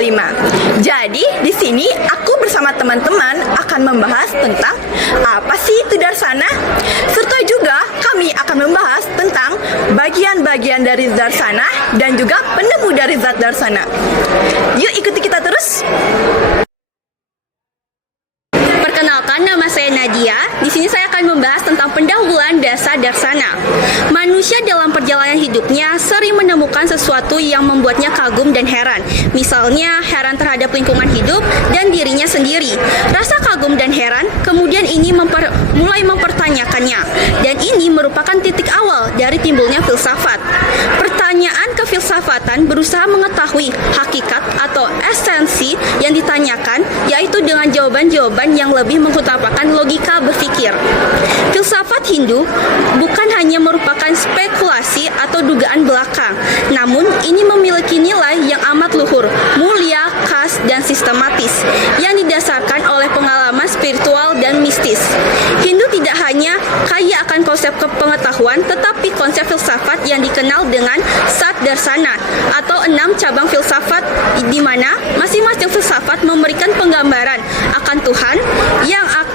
5. Jadi, di sini aku bersama teman-teman akan membahas tentang apa sih itu darsana, serta juga kami akan membahas tentang bagian-bagian dari darsana dan juga penemu dari zat darsana. Yuk ikuti kita terus. Perkenalkan, nama saya Nadia. Di sini saya akan membahas tentang pendahuluan dasar darsana. Manusia dalam perjalanan hidupnya sering menemukan sesuatu yang membuatnya kagum dan heran. Misalnya, heran terhadap lingkungan hidup dan dirinya sendiri. Rasa kagum dan heran kemudian ini mulai mempertanyakannya. Dan ini merupakan titik awal dari timbulnya filsafat. Pertanyaan kefilsafatan berusaha mengetahui hakikat atau esensi yang ditanyakan, yaitu dengan jawaban-jawaban yang lebih mengutamakan logika berpikir. Filsafat Hindu bukan hanya merupakan spekulasi atau dugaan belaka, namun ini memiliki nilai yang amat luhur, mulia, khas, dan sistematis, yang didasarkan oleh pengalaman spiritual dan mistis. Hindu tidak hanya kaya akan konsep pengetahuan, tetapi konsep filsafat yang dikenal dengan Sat Darsana atau 6 cabang filsafat, di mana masing-masing filsafat memberikan penggambaran akan Tuhan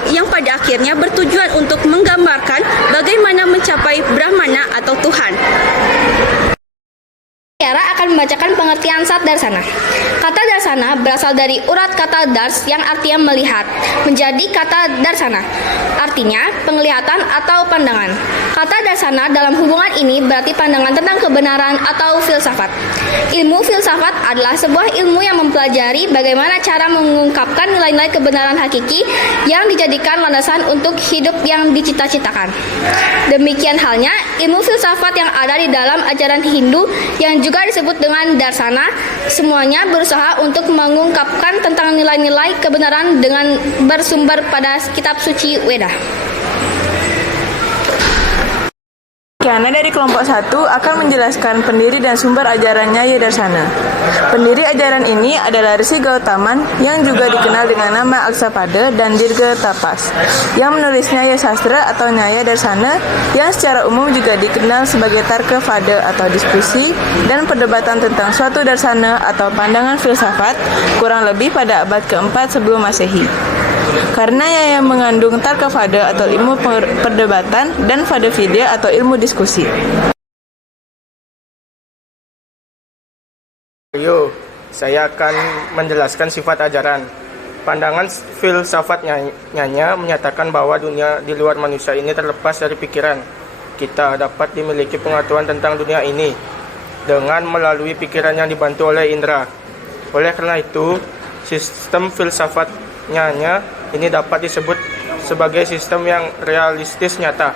yang pada akhirnya bertujuan untuk menggambarkan bagaimana mencapai Brahmana atau Tuhan. Tiara akan membacakan pengertian Sat Darsana. Kata darsana berasal dari urat kata dars yang artinya melihat, menjadi kata darsana, artinya penglihatan atau pandangan. Kata darsana dalam hubungan ini berarti pandangan tentang kebenaran atau filsafat. Ilmu filsafat adalah sebuah ilmu yang mempelajari bagaimana cara mengungkapkan nilai-nilai kebenaran hakiki yang dijadikan landasan untuk hidup yang dicita-citakan. Demikian halnya ilmu filsafat yang ada di dalam ajaran Hindu yang juga disebut dengan darsana, semuanya berusaha untuk mengungkapkan tentang nilai-nilai kebenaran dengan bersumber pada kitab suci Weda. Kiana dari kelompok 1 akan menjelaskan pendiri dan sumber ajaran Nyaya Darsana. Pendiri ajaran ini adalah Rsi Gautaman yang juga dikenal dengan nama Aksapada dan Dirga Tapas, yang menulis Nyaya Sastra atau Nyaya Darsana yang secara umum juga dikenal sebagai Tarka Vada atau diskusi dan perdebatan tentang suatu darsana atau pandangan filsafat kurang lebih pada abad ke-4 sebelum Masehi. Karena Nyaya mengandung Tarka Vada atau ilmu perdebatan dan Vada Vidya atau ilmu diskusi. Saya akan menjelaskan sifat ajaran. Pandangan filsafat Nyaya menyatakan bahwa dunia di luar manusia ini terlepas dari pikiran. Kita dapat dimiliki pengetahuan tentang dunia ini dengan melalui pikiran yang dibantu oleh indera. Oleh karena itu, sistem filsafat Nyaya ini dapat disebut sebagai sistem yang realistis nyata.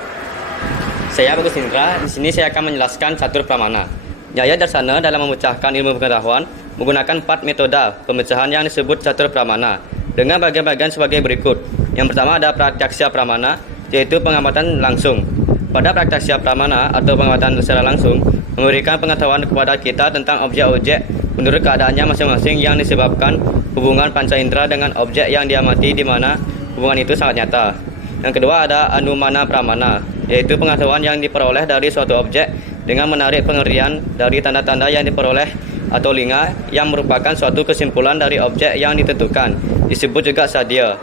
Saya Bagus Indra. Di sini saya akan menjelaskan catur pramana. Nyaya Darsana dalam memecahkan ilmu pengetahuan menggunakan 4 metode pemecahan yang disebut catur pramana dengan bagian-bagian sebagai berikut. Yang pertama ada pratyaksa pramana, yaitu pengamatan langsung. Pada pratyaksa pramana atau pengamatan secara langsung memberikan pengetahuan kepada kita tentang objek-objek menurut keadaannya masing-masing yang disebabkan hubungan panca indera dengan objek yang diamati, di mana hubungan itu sangat nyata. Yang kedua ada anumana pramana, yaitu pengetahuan yang diperoleh dari suatu objek dengan menarik pengertian dari tanda-tanda yang diperoleh atau linga yang merupakan suatu kesimpulan dari objek yang ditentukan, disebut juga sadya.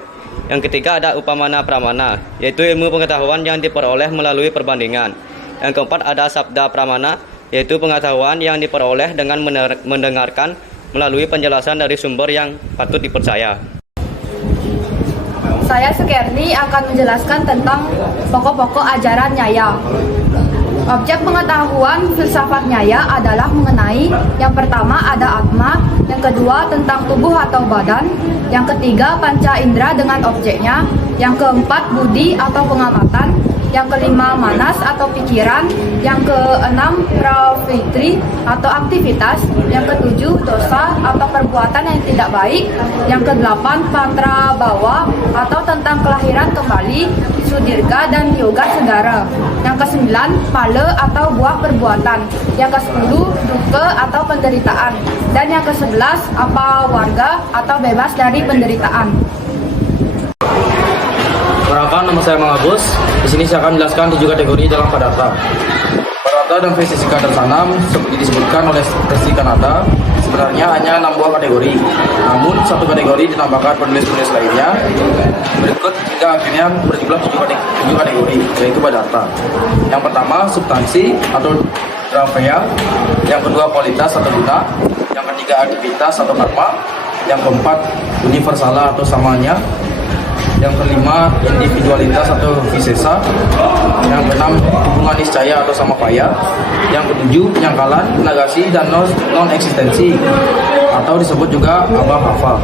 Yang ketiga ada upamana pramana, yaitu ilmu pengetahuan yang diperoleh melalui perbandingan. Yang keempat ada sabda pramana, yaitu pengetahuan yang diperoleh dengan mendengarkan melalui penjelasan dari sumber yang patut dipercaya. Saya Sukerni akan menjelaskan tentang pokok-pokok ajaran Nyaya. Objek pengetahuan filsafat Nyaya adalah mengenai yang pertama ada atma, yang kedua tentang tubuh atau badan, yang ketiga panca indera dengan objeknya, yang keempat budi atau pengamatan, yang kelima manas atau pikiran, yang keenam pravritri atau aktivitas, yang ketujuh dosa atau perbuatan yang tidak baik, yang kedelapan patra bawa atau tentang kelahiran kembali, sudirga dan yoga segara, yang kesembilan pala atau buah perbuatan, yang kesepuluh duka atau penderitaan, dan yang kesebelas apa warga atau bebas dari penderitaan. Perkenalkan, nama saya Mang Agus. Di sini saya akan menjelaskan 7 kategori dalam Padatta. Padatta dan Fisika Darsana seperti disebutkan oleh Rsi Kanada sebenarnya hanya 6 buah kategori. Namun satu kategori ditambahkan penulis-penulis lainnya berikut hingga akhirnya berjumlah 7 kategori, yaitu Badata. Yang pertama substansi atau grafea, yang kedua kualitas atau guna, yang ketiga aktivitas atau karma, yang keempat universala atau samanya, yang kelima individualitas atau visesa, yang keenam hubungan niscaya atau samapaya, yang ketujuh penyangkalan, negasi, dan non-eksistensi atau disebut juga abah hafal.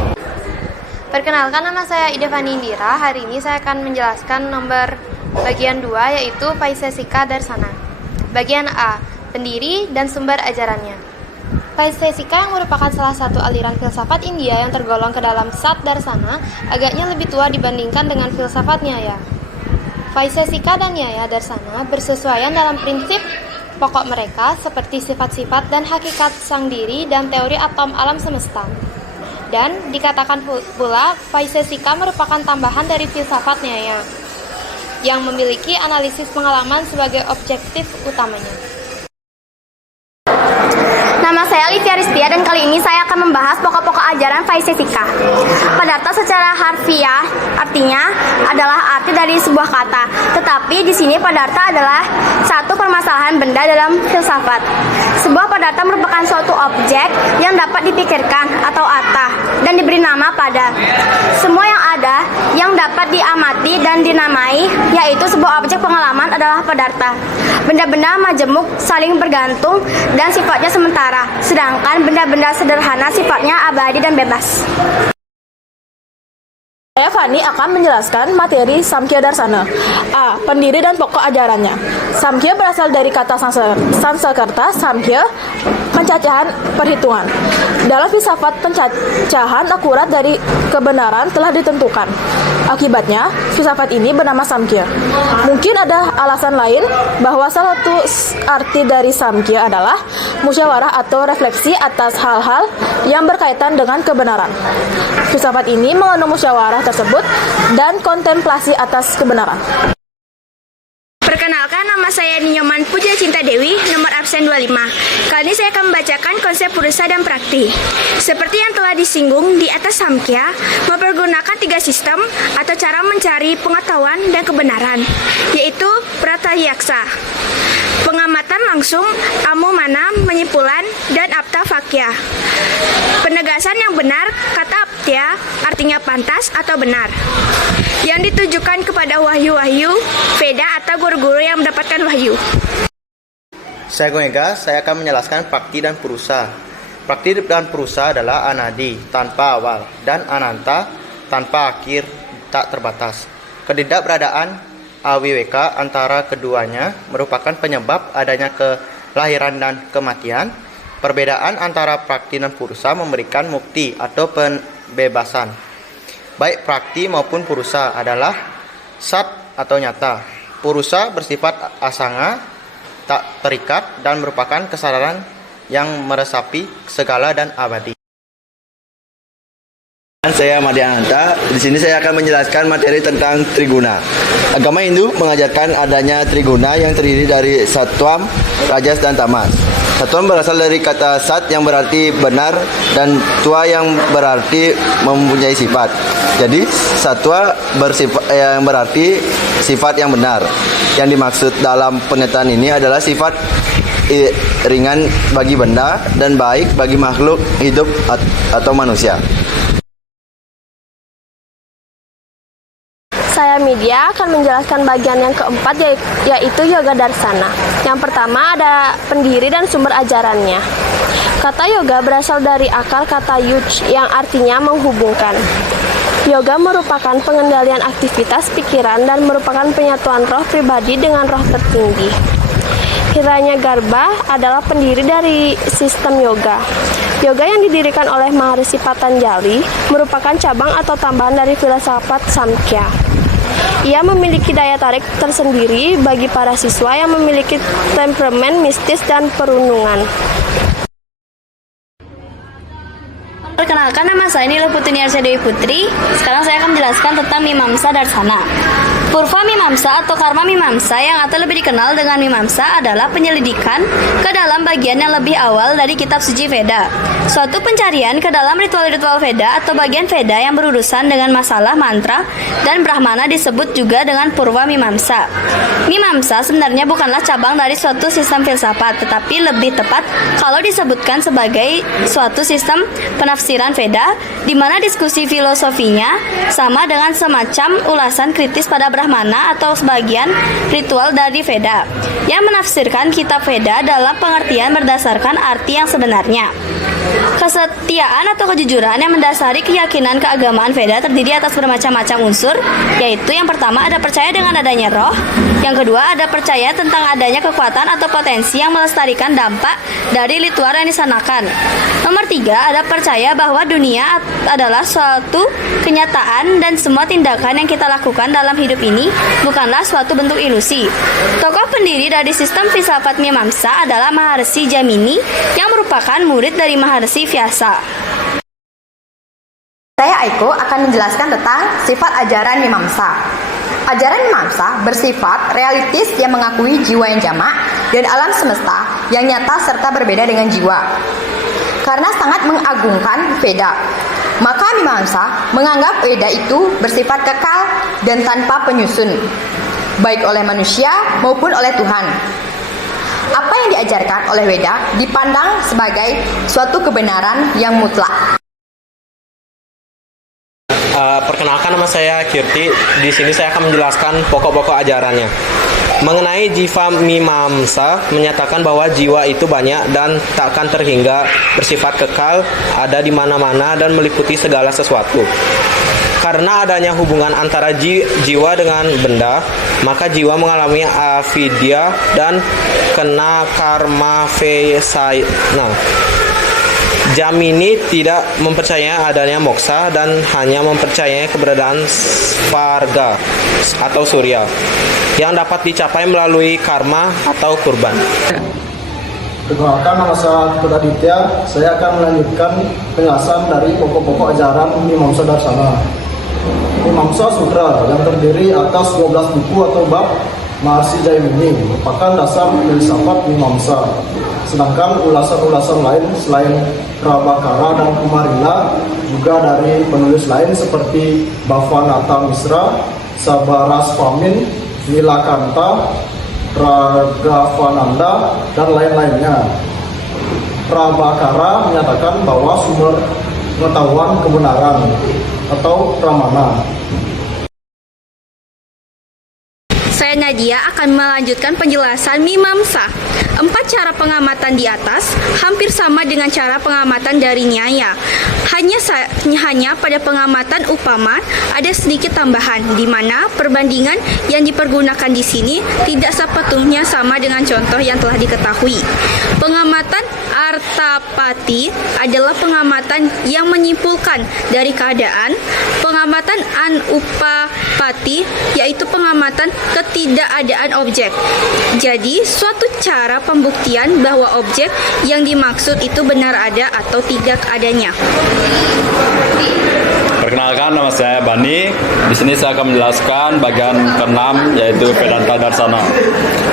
Perkenalkan, nama saya Ida Fani Indira. Hari ini saya akan menjelaskan nomor bagian 2, yaitu Vaisesika Darsana. Bagian A, pendiri dan sumber ajarannya. Vaisesika yang merupakan salah satu aliran filsafat India yang tergolong ke dalam Sat Darsana agaknya lebih tua dibandingkan dengan filsafat Nyaya. Vaisesika dan Nyaya Darsana bersesuaian dalam prinsip pokok mereka seperti sifat-sifat dan hakikat sang diri dan teori atom alam semesta. Dan dikatakan pula Vaisesika merupakan tambahan dari filsafat Nyaya yang memiliki analisis pengalaman sebagai objektif utamanya. Nama saya Livia Ristia dan kali ini saya akan membahas pokok-pokok ajaran Vaisesika. Padarta secara harfiah artinya adalah arti dari sebuah kata, tetapi di sini padarta adalah satu permasalahan benda dalam filsafat. Sebuah padarta merupakan suatu objek yang dapat dipikirkan atau arta dan diberi nama pada. Semua yang ada yang dapat diamati dan dinamai, yaitu sebuah objek pengalaman adalah padarta. Benda-benda majemuk saling bergantung dan sifatnya sementara, sedangkan benda-benda sederhana sifatnya abadi dan bebas. Saya Fani akan menjelaskan materi Samkhya Darsana. A. Pendiri dan pokok ajarannya. Samkhya berasal dari kata Sanskerta Samkhya, pencacahan perhitungan. Dalam filsafat, pencacahan akurat dari kebenaran telah ditentukan. Akibatnya, filsafat ini bernama Samkhya. Mungkin ada alasan lain bahwa salah satu arti dari Samkhya adalah musyawarah atau refleksi atas hal-hal yang berkaitan dengan kebenaran. Filsafat ini mengandung musyawarah tersebut dan kontemplasi atas kebenaran. Perkenalkan, nama saya Ninyoman Puja Cinta Dewi, nomor absen 25. Kali ini saya akan membacakan konsep purusa dan prakti. Seperti yang telah disinggung di atas, Samkhya mempergunakan 3 sistem atau cara mencari pengetahuan dan kebenaran, yaitu Pratyaksa, pengamatan langsung, Amumana, menyimpulan, dan Apta Vakya. Penegasan yang benar, kata Aptya artinya pantas atau benar, yang ditujukan kepada wahyu-wahyu, Veda atau guru-guru yang mendapatkan wahyu. Saya Goega, saya akan menjelaskan prakti dan purusa. Prakti dan purusa adalah anadi, tanpa awal, dan ananta, tanpa akhir, tak terbatas. Ketidakberadaan awiweka antara keduanya merupakan penyebab adanya kelahiran dan kematian. Perbedaan antara prakti dan purusa memberikan mukti atau pembebasan. Baik prakti maupun purusa adalah sat atau nyata. Purusa bersifat asanga, tak terikat, dan merupakan kesadaran yang meresapi segala dan abadi. Saya Madyananta. Di sini saya akan menjelaskan materi tentang Triguna. Agama Hindu mengajarkan adanya Triguna yang terdiri dari Sattvam, Rajas, dan Tamas. Sattvam berasal dari kata Sat yang berarti benar dan Twa yang berarti mempunyai sifat. Jadi Sattva yang berarti sifat yang benar. Yang dimaksud dalam penyataan ini adalah sifat ringan bagi benda dan baik bagi makhluk hidup atau manusia. Saya Media akan menjelaskan bagian yang keempat, yaitu Yoga Darsana. Yang pertama ada pendiri dan sumber ajarannya. Kata yoga berasal dari akar kata yuj yang artinya menghubungkan. Yoga merupakan pengendalian aktivitas pikiran dan merupakan penyatuan roh pribadi dengan roh tertinggi. Hiranyagarbha adalah pendiri dari sistem yoga. Yoga yang didirikan oleh Maharishi Patanjali merupakan cabang atau tambahan dari filsafat Samkhya. Ia memiliki daya tarik tersendiri bagi para siswa yang memiliki temperamen mistis dan perundungan. Perkenalkan, nama saya Nila Putri Dewi Putri. Sekarang saya akan menjelaskan tentang Mimamsa Darsana. Purva Mimamsa atau Karma Mimamsa yang atau lebih dikenal dengan Mimamsa adalah penyelidikan ke dalam bagian yang lebih awal dari kitab suci Veda. Suatu pencarian ke dalam ritual-ritual Veda atau bagian Veda yang berurusan dengan masalah mantra dan Brahmana disebut juga dengan Purva Mimamsa. Mimamsa sebenarnya bukanlah cabang dari suatu sistem filsafat, tetapi lebih tepat kalau disebutkan sebagai suatu sistem penafsiran Veda di mana diskusi filosofinya sama dengan semacam ulasan kritis pada Brahmana atau sebagian ritual dari Veda yang menafsirkan kitab Veda dalam pengertian berdasarkan arti yang sebenarnya. Kesetiaan atau kejujuran yang mendasari keyakinan keagamaan Veda terdiri atas bermacam-macam unsur, yaitu yang pertama ada percaya dengan adanya roh, yang kedua ada percaya tentang adanya kekuatan atau potensi yang melestarikan dampak dari ritual yang disanakan. Nomor 3 ada percaya bahwa dunia adalah suatu kenyataan dan semua tindakan yang kita lakukan dalam hidup ini bukanlah suatu bentuk ilusi. Tokoh pendiri dari sistem filsafat Mimamsa adalah Maharshi Jamini yang merupakan murid dari Maharshi Vyasa. Saya Aiko akan menjelaskan tentang sifat ajaran Mimamsa. Ajaran Mimamsa bersifat realistis yang mengakui jiwa yang jamak dan alam semesta yang nyata serta berbeda dengan jiwa. Karena sangat mengagungkan Veda, maka Mimamsa menganggap Veda itu bersifat kekal dan tanpa penyusun, baik oleh manusia maupun oleh Tuhan. Apa yang diajarkan oleh Veda dipandang sebagai suatu kebenaran yang mutlak. Perkenalkan, nama saya Kirti. Di sini saya akan menjelaskan pokok-pokok ajarannya. Mengenai jiva Mimamsa menyatakan bahwa jiwa itu banyak dan takkan terhingga, bersifat kekal, ada di mana-mana dan meliputi segala sesuatu. Karena adanya hubungan antara jiwa dengan benda, maka jiwa mengalami avidya dan kena karma vesayana. Jamini tidak mempercayai adanya moksa dan hanya mempercayai keberadaan svarga atau surya yang dapat dicapai melalui karma atau kurban. Perkenalkan, nama saya Kudaditya. Saya akan melanjutkan penjelasan dari pokok-pokok ajaran Mimamsa Darsana. Mimamsa Sutra yang terdiri atas 12 buku atau bab Maharshi Jamini merupakan dasar filsafat Mimamsa. Sedangkan ulasan-ulasan lain selain Prabhakara dan Kumarila juga dari penulis lain seperti Bhavanata Misra, Sabarasvamin, Nilakanta, Raghavananda, dan lain-lainnya. Prabhakara menyatakan bahwa sumber pengetahuan kebenaran atau pramana. Saya Nadia akan melanjutkan penjelasan Mimamsa. 4 cara pengamatan di atas hampir sama dengan cara pengamatan dari Nyaya. Hanya pada pengamatan upama ada sedikit tambahan, di mana perbandingan yang dipergunakan di sini tidak sepenuhnya sama dengan contoh yang telah diketahui. Pengamatan Artapati adalah pengamatan yang menyimpulkan dari keadaan. Pengamatan Anupapati yaitu pengamatan ketidakadaan objek. Jadi, suatu cara pembuktian bahwa objek yang dimaksud itu benar ada atau tidak adanya. Perkenalkan, nama saya Bani. Di sini saya akan menjelaskan bagian ke-6 yaitu Vedanta Darsana.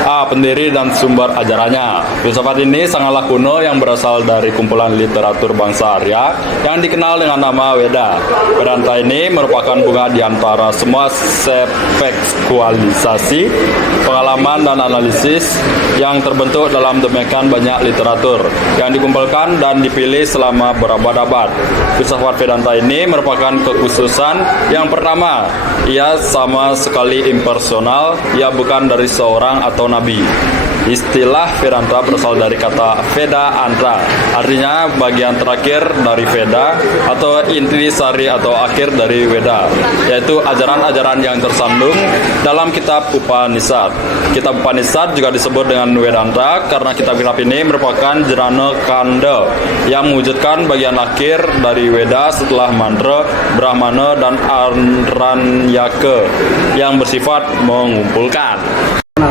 A. Pendiri dan sumber ajarannya. Filsafat ini sangatlah kuno yang berasal dari kumpulan literatur bangsa Arya yang dikenal dengan nama Veda. Vedanta ini merupakan bunga di antara semua spektralisasi, pengalaman dan analisis yang terbentuk dalam demikian banyak literatur yang dikumpulkan dan dipilih selama berabad-abad. Filsafat Vedanta ini merupakan kekhususan yang pertama, ia sama sekali impersonal, ia bukan dari seorang atau nabi. Istilah Vedanta berasal dari kata Veda Anta, artinya bagian terakhir dari Veda atau inti sari atau akhir dari Veda, yaitu ajaran-ajaran yang tersandung dalam kitab Upanishad. Kitab Upanishad juga disebut dengan Vedanta karena kitab-kitab ini merupakan Jnana Kanda yang mewujudkan bagian akhir dari Veda setelah mantra, Brahmana, dan Aranyaka yang bersifat mengumpulkan.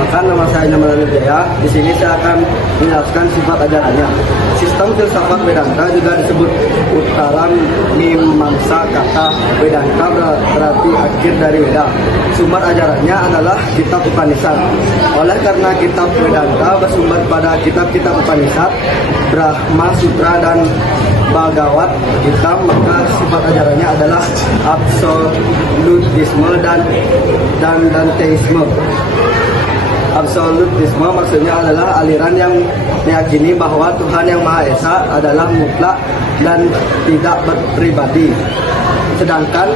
Perkenalkan, nama saya Nyaman Jaya. Di sini saya akan menjelaskan sifat ajarannya. Sistem filsafat Vedanta juga disebut dalam mimamsa. Kata Vedanta berarti akhir dari Veda. Sumber ajarannya adalah kitab Upanishad. Oleh karena kitab Vedanta bersumber pada kitab-kitab Upanishad, Brahma Sutra dan Bhagavad Gita, maka sifat ajarannya adalah absolutisme dan teisme. Absolutisme maksudnya adalah aliran yang meyakini bahwa Tuhan yang Maha Esa adalah mutlak dan tidak berpribadi. Sedangkan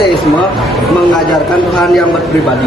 teisme mengajarkan Tuhan yang berpribadi.